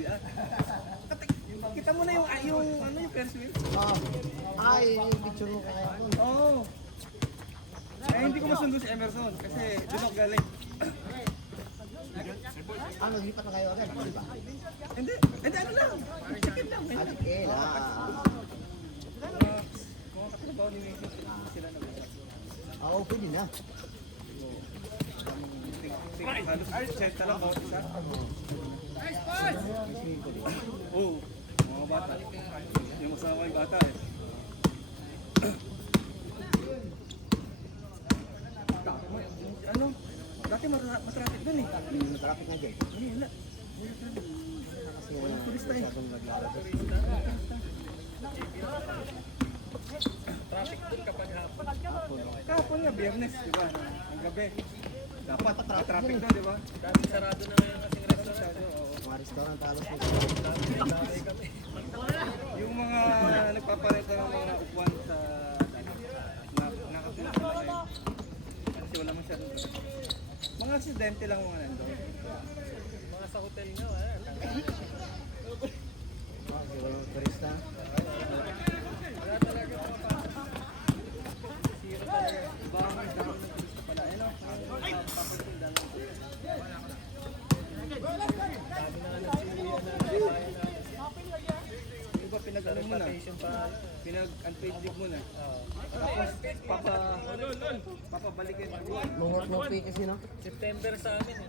Grabe ah. Kita mo na yung ano yung first wheel? Yung picture mo kaya ako. Oo. Eh hindi ko masundo si Emerson kasi doon ako galing. Lipat na kayo agad? Di ba? Hindi ano lang. Chicken lang. Chicken, Kung katrabaho ni Mason sila na ba? pwede na. Halos 80 lang bawat isa. Oo, mga bata. Yung masama yung bata eh. Ano? Dati matraffic dun eh. Traffic na dyan. Wala. Kasi Walang turista eh. Traffic dun kapag hapon. Kahapon nga, biyernes, di ba? Ang gabi. Dapat traffic doon, di ba? Daming sarado na ngayon kasing restaurant. Mga restaurant halos na. Yung mga nagpaparenta ng mga upuan sa nakapila na ngayon. Kasi wala masyadong mga aksidente lang mga nandun. Mga sa hotel nga, Kasi walang turista. wala talaga mga zero talaga. Iba ang dami ng turista pala. Ayun o. Papunting dami. Yung iba pinag-ano muna. Pinag-unpaid leave muna. Tapos papabalikin. No pay kasi no? September sa amin eh.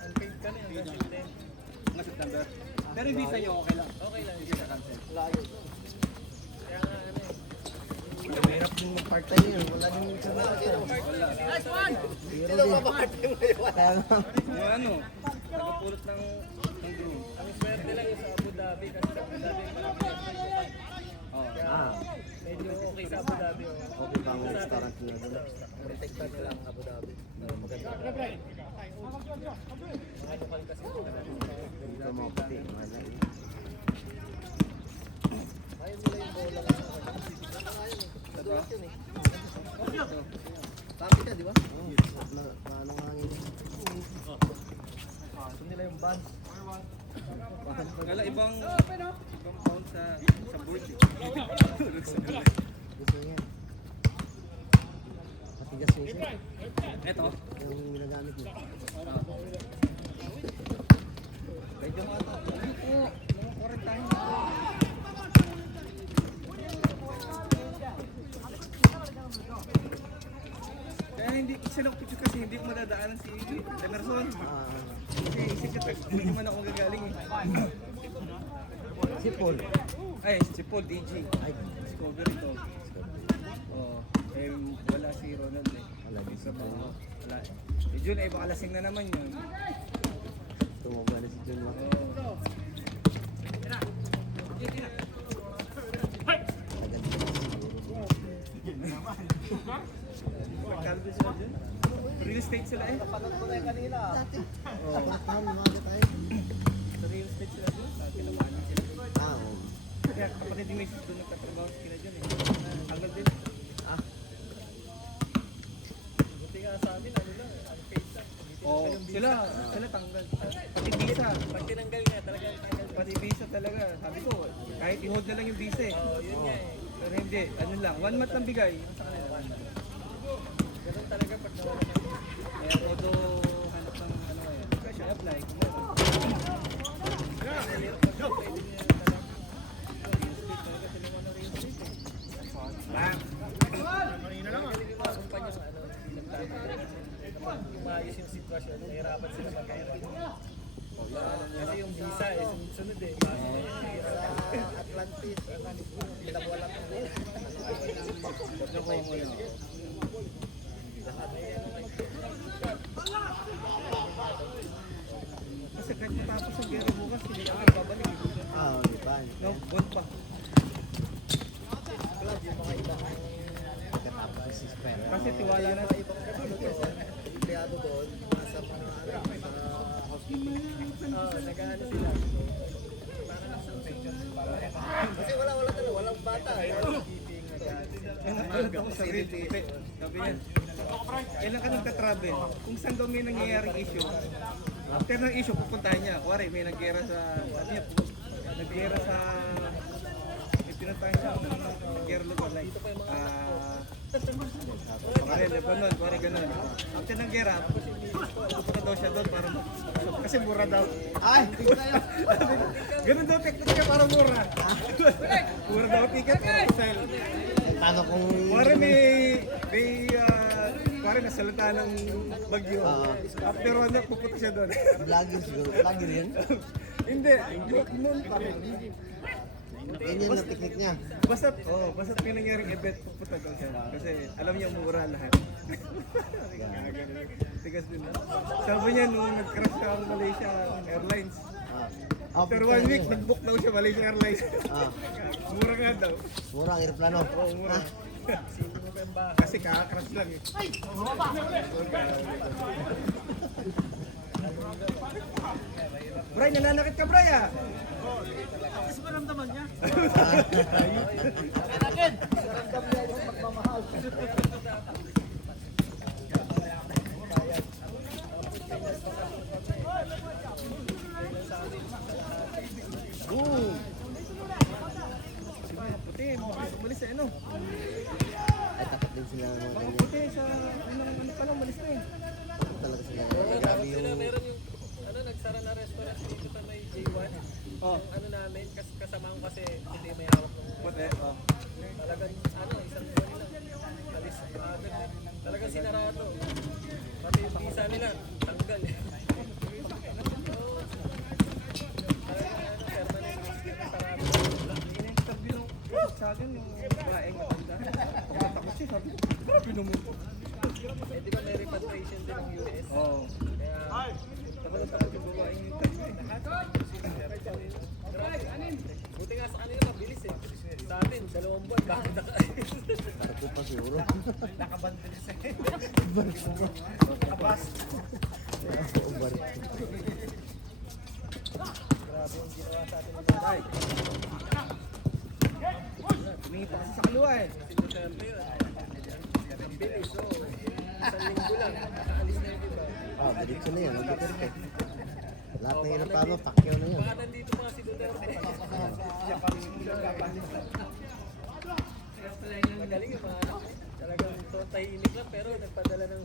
Unpaid kami hanggang September. Mga September. Pero yung visa nyo okay lang. Okay lang. Hindi na cancel. Layo. Kaya nga ano eh. Mahirap din mag-part-time yun. Wala din sa mga. Nice one! Sino ka part-time mo yun? Kaya nga. Yung ano, nagpapulot ng groom. Ang swerte lang yung sa Abu Dhabi kasi sa Abu Dhabi Oh. medyo okay sa Abu Dhabi. Okay pa ang restaurant na doon. Protected na lang Abu Dhabi. Maganda. Mga lokal kasi Dito mga puti. Malay. ayaw nila yung bola lang. Diba? Sabi ka, di ba? Paano nga ngayon? Gusto nila yung band. Kala ibang pound sa board eh. Gusto niya. Matigas niya siya. Eto. Yung ginagamit niya. Medyo mga ito. Mga 40 tayo. Kaya hindi sila picture kasi hindi ko madadaanan si Emerson. Kasi isip ko hindi man ako gagaling eh. Si Paul. Ay, si Paul DG. Ay, Discovery to. Oh, wala si Ronald eh. wala din Sa sa mga wala eh. Si Jun ay baka lasing na naman yun. Tumaba na si John Wack. Oh. Magkaldo sila dyan. Real estate sila eh. Napanood ko na yung kanina. Kapag mga tayo. Sa real estate sila dyan. Sa tinawanan sila dyan. Oo. Kaya kapatid ni Mason doon nagtatrabaho sila dyan eh. Hanggang din. Buti nga sa amin, ano lang, unpaid lang. Oh, sila tanggal. Pati visa. Pag tinanggal nga, talagang tanggal. Pati visa talaga. Sabi ko, kahit i-hold na lang yung visa eh. Oo, yun nga eh. Pero hindi, ano lang, 1 month lang bigay. Yung sa kanila, 1 month. Ganun talaga pag nawala ka. Kaya todo hanap ng ano ngayon. Kasi apply, kumawa. Maayos yung sitwasyon, nahirapan sila mag-aira. Kasi yung visa eh, sunod eh. Sa Atlantis, ilang wala pa rin. Kasi kahit matapos ang gero bukas, hindi kami babalik. Di ba? No, buwan pa. Yung mga ibang Pagkatapos si Spera. Kasi tiwala na. empleyado doon, nasa mga housekeeping. Nag-ano sila. Para lang sa pension. Kasi wala talaga, walang bata. Housekeeping, nag-ano. Ay, napanood ako sa reel. Sabi niya, Kailan ka nagka-travel? Kung saan daw may nangyayaring issue, after ng issue, pupuntahan niya. Kuwari, may naggera sa, sabi niya, naggera sa, may pinuntahan siya, naggera lugar like, kuwari, Lebanon, kuwari ganun. After ng gera, pupunta daw siya doon para kasi mura daw. Ay, tingnan tayo. Ganun daw technique niya para mura. Mura daw ticket para hotel. Paano kung... Kuwari kuwari nasalita ng bagyo. After one week, pupunta siya doon. Vlogger siguro. Vlogger yun? Hindi, noon pa rin. Yan yung technique niya. Basta may nangyaring event, pupunta daw siya. Kasi alam niya mura lahat. Tigas din. Sabi niya nung nag-crash siya ang Malaysia Airlines. After 1 week, nag-book daw siya Malaysia Airlines. Mura nga daw. Mura ang aeroplano. Oo, mura. Kasi kaka-crash lang eh. Bray, nananakit ka, Bray ah! Kasi maramdaman niya. Puti, malis eh, no? Ay, tapat din sila ng mga ganyan. Puti, sa ano pa lang, malis na eh. Talaga sila. Grabe yung... Meron yung, nagsara na restaurant dito sa may J1. Oh, Ano namin, kasama ko kasi hindi may hawak ng puti, oh. talagang, isang buwan lang. Alis, talagang sinarado. Pati yung visa nila, tanggal eh. Sa akin, yung babaeng matanda. Pagkata ko siya, sabi ko, grabe naman po. Eh, di ba may repatriation din ng US? Oo. Kaya, Tapos yung babaeng yung tayo eh. buti nga sa kanila mabilis eh. Sa atin, 2 buwan, bakit Ako pa siguro. nakabandil sa Kabas. Ubar. Grabe yung ginawa sa atin ng bahay. Tumingin pa kasi sa kaliwa eh. Si Duterte yun. Ang bilis, so, isang linggo lang, nakaalis na yun, diba? Diretso na yan. Duterte. Lahat ng aeroplano, Pacquiao na yan. Baka nandito pa si Duterte. Magaling yung mga talagang tahimik lang pero nagpadala ng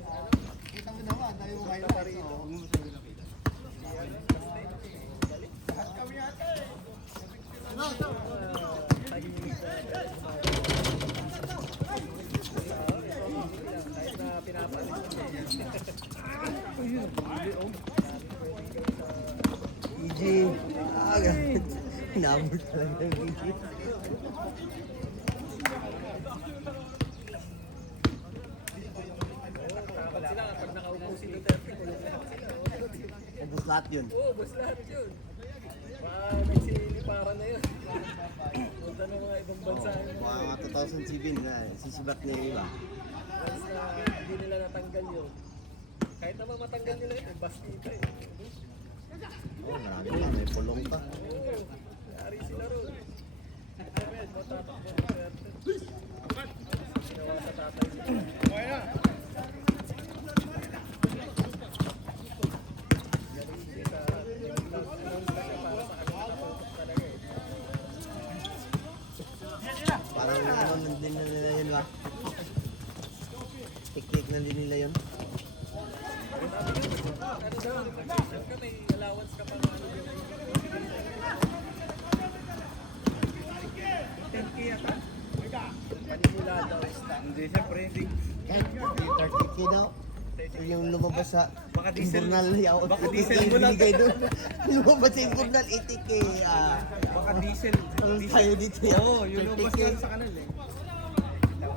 kita mo naman, tayo mo kayo pa rito. Kahit na pinapalit EJ. Hinabot talaga yung EJ. takot sila kapag nakaupo si Duterte. Ubus lahat yun. Oo, bus lahat yun. Nagsiliparan na yun. Punta ng mga ibang bansa yun. Mga 2007 na sisibat na yung iba. Once na hindi nila natanggal yun. Kahit naman matanggal nila yun, bastita eh. Marami na. May pulong pa. Oo, yari sila ron. Matatakbo ng Duterte. Ginawa sa tatay niya. Parang ano din na nila yun ba? Tiktik na din nila yun. Siyempre may allowance ka pa ano yun. 10K yata. Panimula daw. Hindi, siyempre, hindi. Kahit 30K daw. Yung lumabas sa Baka diesel. Imbornal, Baka diesel mo lang. binigay doon. Lumabas sa Imbornal, 80K. Baka diesel. Ang tayo dito yan. Oo, yun ang 30K. basta sa kanal eh.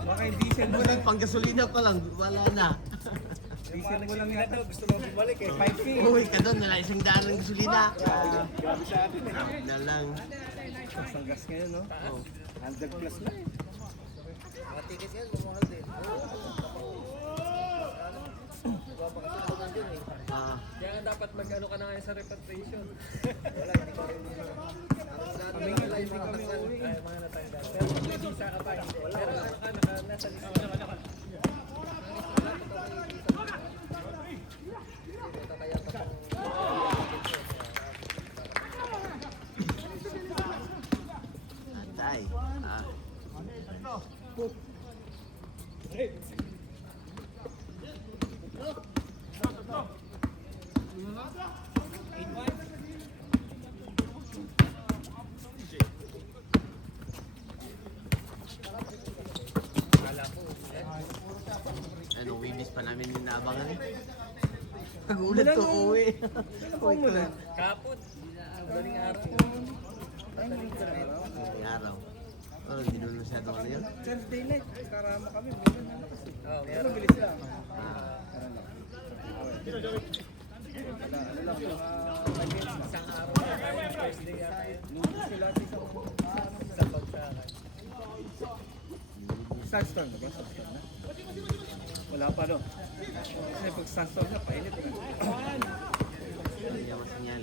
Baka yung diesel mo lang. Pang gasolina pa lang, wala na. Diesel mo lang yata. Gusto mo bumalik eh. 5K. Uy, ka doon, wala isang daan ng gasolina. Grabe sa atin eh. Na lang. Ang gas ngayon, no? 100 plus na eh. Mga ticket yan, mamahal din. Baba kasi naman dyan eh. Kaya nga dapat mag-ano ka na ngayon sa repatriation. Wala, hindi ko rin. Kami nga, hindi kami uuwi. Ay, mga natanggal. Pero kung may visa ka pa, hindi. Pero ano ka, nasa lista. Ano, wibis pa namin inaabangan. Nagulat to uwi. Umulan. Kapot. Galing araw. May araw. Oh, hindi naman masyado ano yun. Thursday night, karama kami. Bulan na lakas. Oo, Pero meron. bilis lang. Ah, Ano lang, mga Isang araw na tayo. Thursday yata yun. lubos sila sa isang Sa pagsakay. sandstorm na ba? Sandstorm na? Wala pa no? Kasi pag sandstorm na, painit na. hindi niya masinyal.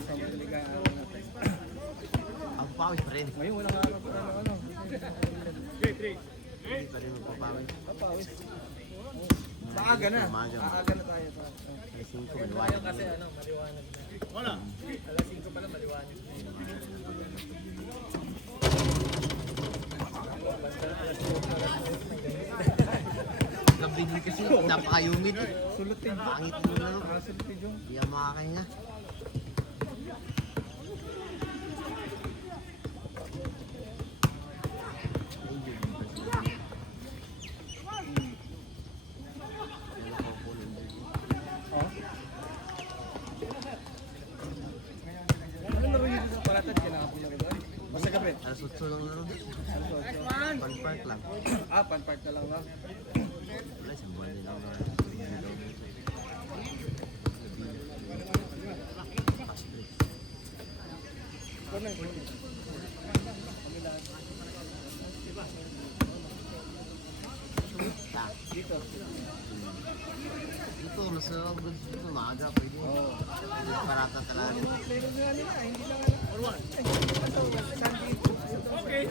Sa maligaan natin. Ang pawis pa rin. Ngayon, walang araw pa na ano. Hindi pa rin magpapawis. Kapawis. Maaga na. Maaga. Aaga na tayo. Ay, 5 Ngayon maliwanag kasi na. ano, maliwanag na. Wala. Alas 5 pala maliwanag na. Gabi din kasi napaka-humid eh. Sulutin. Pangit mo na no. Sulutin yung. Hindi ako makakahinga. Ay, Diyos ko kasi. Kaya ako po ng Diyos ko. Oh. Ano laro yun sa palatad? Kailangan po niya ba? Basta gabi. Alas 8 lang laro. Fun park lang. Ah, pan-park na lang lang. Wala, isang buwan din ako na. Kunin. Ta. Dito. Ito, mas good dito. Maaga pwede. Oo. Parata talaga rin. Meron nga nila, hindi lang Sunday. Okay.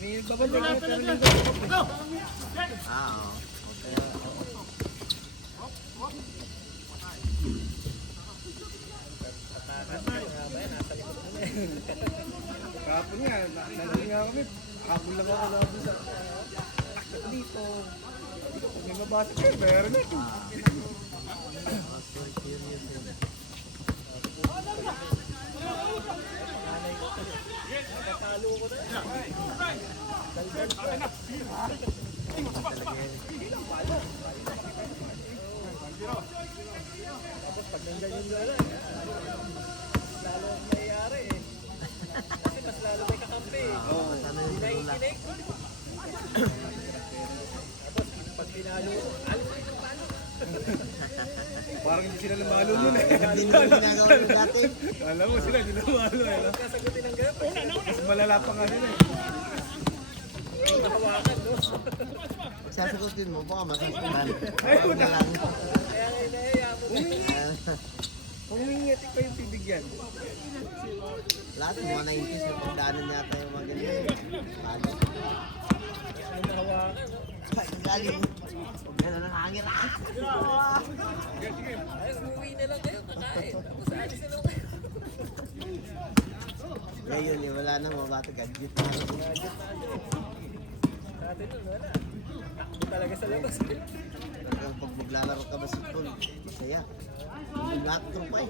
May babalik na pero linggo. Ah, oo. Kahapon nga, nandun nga kami. Habol lang ako labos sa dito. Kung may mabasa kayo, meron na ito. So curious yun. Natalo ko na. Talaga yan. Tapos pag nandyan yung gala, lalo ang nangyayari eh. Kasi mas lalo may kakampi eh. Sana yung tulak. Naikinig. Tapos pag pinalo, alis mo yung palo. Parang hindi sila namalo nun eh. Hindi naman ginagawa yung dati. Alam mo sila, hindi namalo eh. no? Kasagutin ng gala. Mas malala pa nga sila eh. Mahawakan, no? Sasagutin mo, baka masasukan. Ay, Huwag na lang. Kaya nga inahaya mo. Kung hingitik pa yung bibigyan. Lahat ng mga 90s na pagdaanan yata yung mga ganyan. Paano? Mahawakan, no? Ay, galing. Huwag gano'n ang hangin. Ayos, umuwi na lang kayo, kakain. Tapos alis na lang kayo. Ngayon eh, wala nang mabata gadget na. Gadget na agad. Sa atin nun, wala. Takbo talaga sa labas. Pag maglalaro ka ba sa pool, masaya. Hindi lahat tropa eh.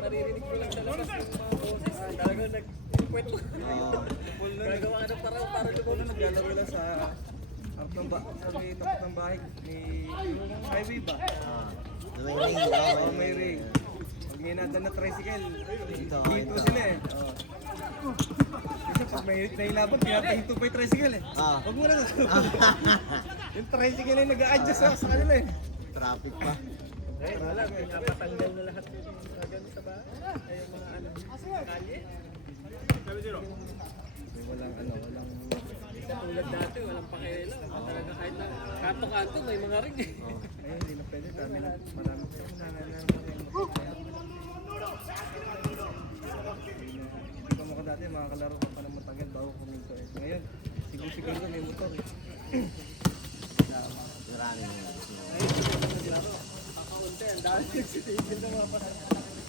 Naririnig ko lang sa labas yung mga boses. Talagang nag-kwento. Oo. Gagawa ka ng parang para Ako na naglalaro lang sa harap ng sa may tapat ng bahay. May yung highway ba? May ring. Oo, may ring. Pag may nadan na tricycle, dito sila eh. Oo. Kasi pag may nailaban, pinapahinto pa yung tricycle eh. Ah. Huwag mo lang. Yung tricycle ay nag-a-adjust sa kanila eh. Traffic pa. Eh, wala. Pinapatanggal na lahat yung gagano sa bahay. Ay, yung mga ano, kalye. Walang walang... Sa tulad dati, walang pakialam. Talaga kahit na kanto-kanto, may mga ring eh. Eh, hindi na pwede. Marami hindi ka makadaan Siguro may motor eh. Marami mo. Kakaunti, ang dami nagsitigil na mga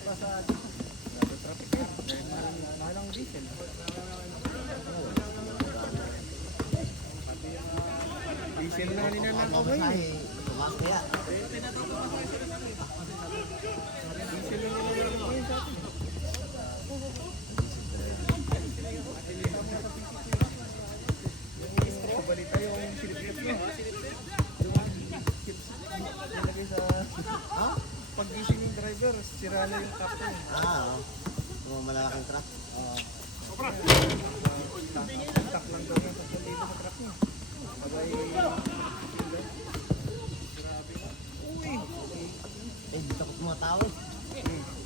pasado. Grabe traffic yan. Dahil mahal ang diesel. Diesel na ninanakaw ngayon eh. Tumaas kaya. Diesel na ninanakaw ngayon sa atin. Sa balita yung silip-silip niya. Yung chips nilagay sa... Ha? Pag-gising ng driver, sira na yung captain. Yung malalaking truck. Stock lang daw yung 3,000 sa truck niya. Bagay... Grabe. Uy! Dito ko tumatawag.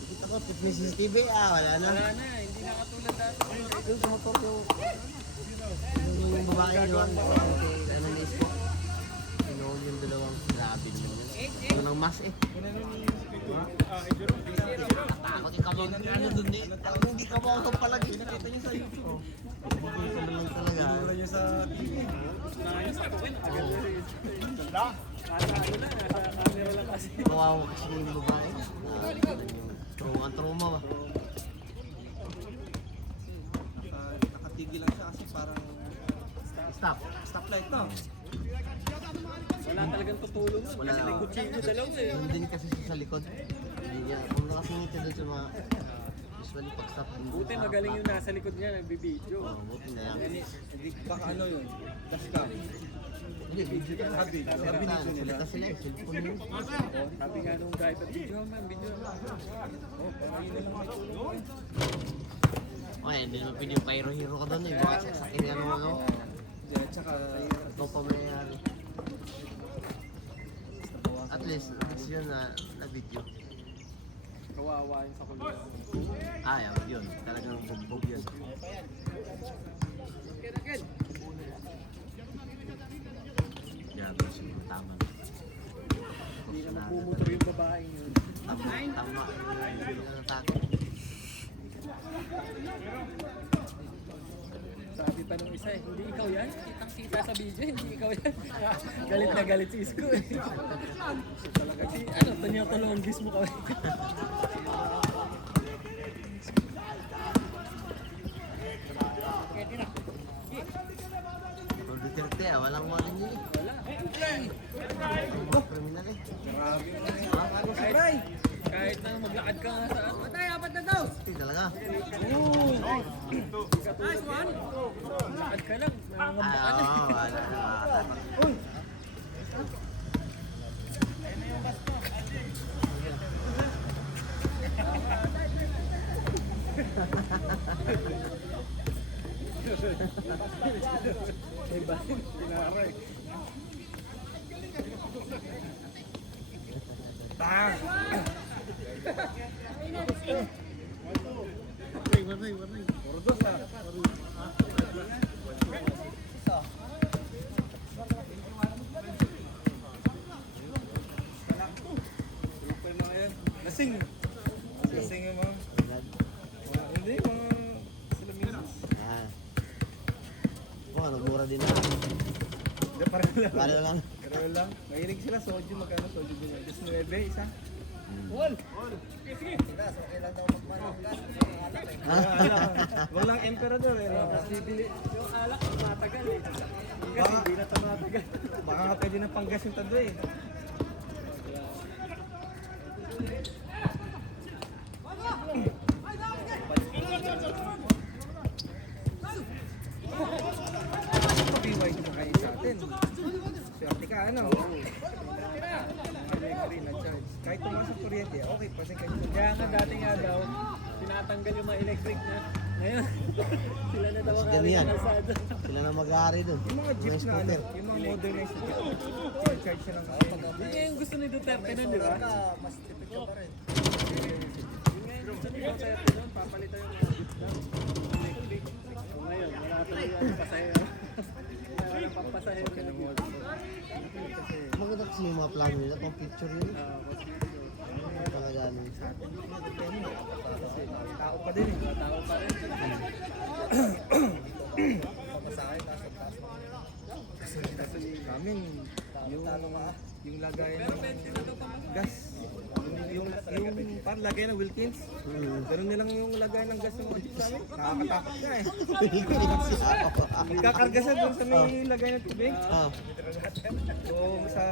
Dito ko, may CCTV. Wala na. Wala na, hindi na katulad dati. Yung sa motor yung babae doon. Ano na isko? Pinuhuli yung dalawang grabe naman yun. Ito ng mas eh. Takot yung kabang ano dun eh. Ang hindi ka mo palagi. Nakita niyo sa YouTube. Pagpapalito na lang talaga. Mura niya sa TV. Nayos ako rin. Oo. Nasa ano na, nasa camera lang kasi. Kawawa kasi yung babae. Ang trauma ba? Nakatigil lang siya kasi parang Stop. stoplight no? Wala talagang tutulong nun. Wala Kasi na. may kutsilyo dalawa eh. Nandun kasi siya sa likod. Hindi niya, kung nakasingit siya doon sa mga usually pag stop. Buti magaling yung nasa likod niya, nagbibideo. Buti na yan. Hindi baka ano yun. Dashcam. Hindi, video ka. Sabi, sabi nito nila. Salita sila eh, cellphone yun. Sabi nga nung driver, video man, video man. Oh, parang yun lang may tulong. Okay, hindi naman pwede yung Cairo Hero ka doon eh. Baka sasakin nga naman ako. Diyan, tsaka Ikaw pa mayayari. At least yun na video. Kawawa yun sa kulungan. Yun. Talagang bugbog yun. Yan, siguro tama. Hindi naman bumuto yung babaeng yun. Tama. Hindi na natakot. Sabi pa nung isa eh, hindi ikaw yan. Kitang-kita sa video, hindi ikaw yan. Galit na galit si Isko eh. Talaga si, tinutulunggis mo kami. Kung Duterte walang mga ganyan eh. Wala. Ang mga kriminal eh. grabe mo na yun. Ano si Bray? Kahit na maglakad ka nga saan. Matay, apat na daw! Hindi talaga. Nice one! Maglakad ka lang, nangangamba ka na. Wala na. Diba? Pinaray. Bang! Burgos ah. Tulog pa yung mga yan. Lasing! Lasing yung mga... Hindi, mga Silaminas. Nagmura din na. Hindi, parang lang. Wala lang. Pero lang, mahilig sila soju, magkano soju din yan. Just 9, isa. Walang emperador eh. No? Bibili yung alak, tumatagal eh. Kasi hindi na tumatagal. Baka nga pwede na panggas yung tado eh. BYD na kayo sa atin. Swerte ka, ano? Electric na charge. Kahit tumasok kuryente, okay pa rin kayo. Kaya nga dati nga daw, tinatanggal yung mga electric na. Ngayon, sila na daw ang Ganyan ari yan. ng kalsada. Sila na mag-aari doon. Yung mga jeep na, ano, scooter. yung mga modernized jeep, sinacharge siya ng kasi. Yun nga yung gusto ni Duterte nun, di ba? Mas tipid ka pa rin. Yun nga yung gusto ni Duterte nun, papalitan yung mga jeep daw. Electric. So ngayon, wala talaga ang pasahero. Wala na pang pasahero. Maganda kasi yung mga plano nila, pang picture yun. Talaga ano. Sa atin, depende. Kasi tao pa din eh. Tao pa rin. parang lagay ng Wilkins. Ganun nilang yung lagay ng gas ng sa amin. Nakakatakot ka eh. Nagkakarga siya doon sa may lagay ng tubig. Ah, So, sa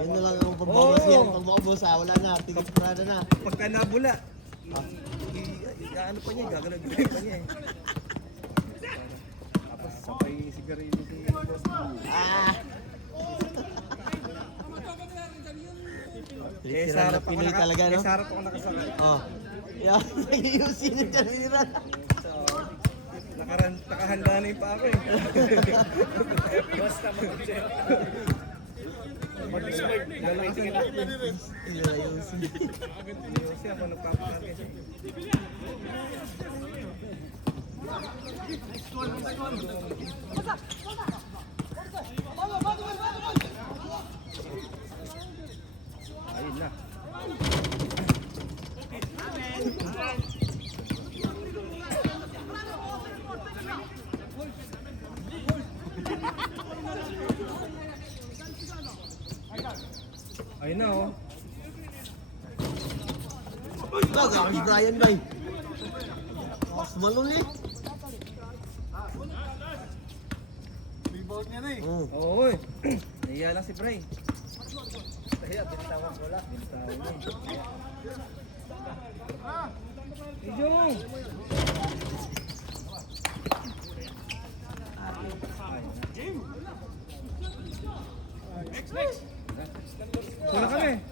yun na lang ang pagbawas Oo. yan. Pagbawas wala na. Tigit prada na. pagka nabula, ano pa niya, gagalaw pa niya eh. Tapos sabay sigarilyo si Boss. Ah! Literal na Pinoy talaga, no? Sa harap ako nakasakay. Oh. Yeah, nag-iusin yung kanina. So, nakahanda na yung pa ako eh. Basta mag-check. Ilayusin. Kasi ako nagpapakarga siya. Ayun na. Ayun na oh. Gago, si Brian ba? Malun eh. Rebound niya na eh. Oh. Oo eh. Nahiya lang si Bray. Kaya, bintawan ko lang. Bintawan niya. Ijong! Wala kami.